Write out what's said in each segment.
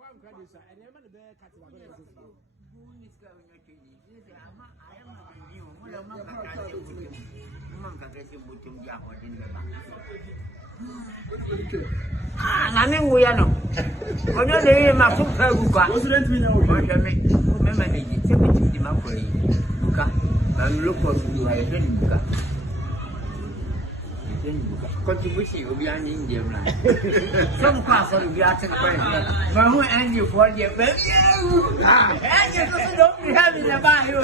One credit, sir, and I'm going to bear cat. Nani nguyano. Onyo le mafuka buka. Mema ni jitsi makoli. Buka. Banuloko buka yeni buka. Contribution will be an Indian man. Some class will be at the point. But who and you for the baby? And you don't be having a bio.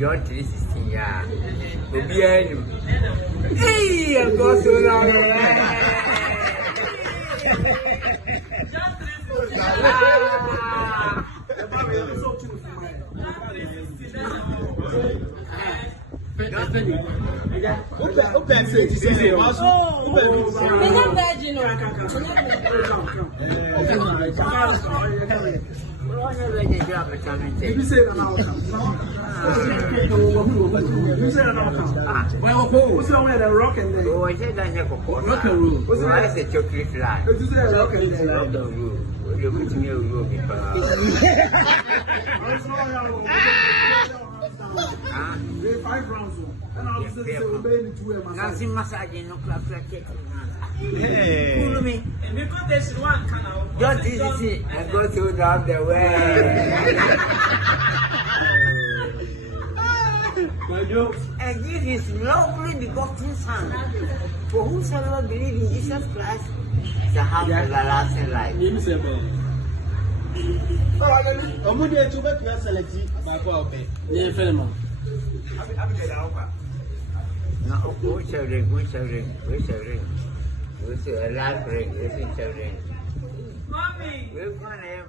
John 316 years. Hey, I go so long. Nothing massage no club like cool me. And we got this one canal. Just easy. I go to down the way. And this is lovely begotten son. For whosoever believes in Jesus Christ shall have everlasting life. Now, who's a ring? Who's a ring? Who's a ring? Who's a life ring? Who's a ring? Mommy! We're going to have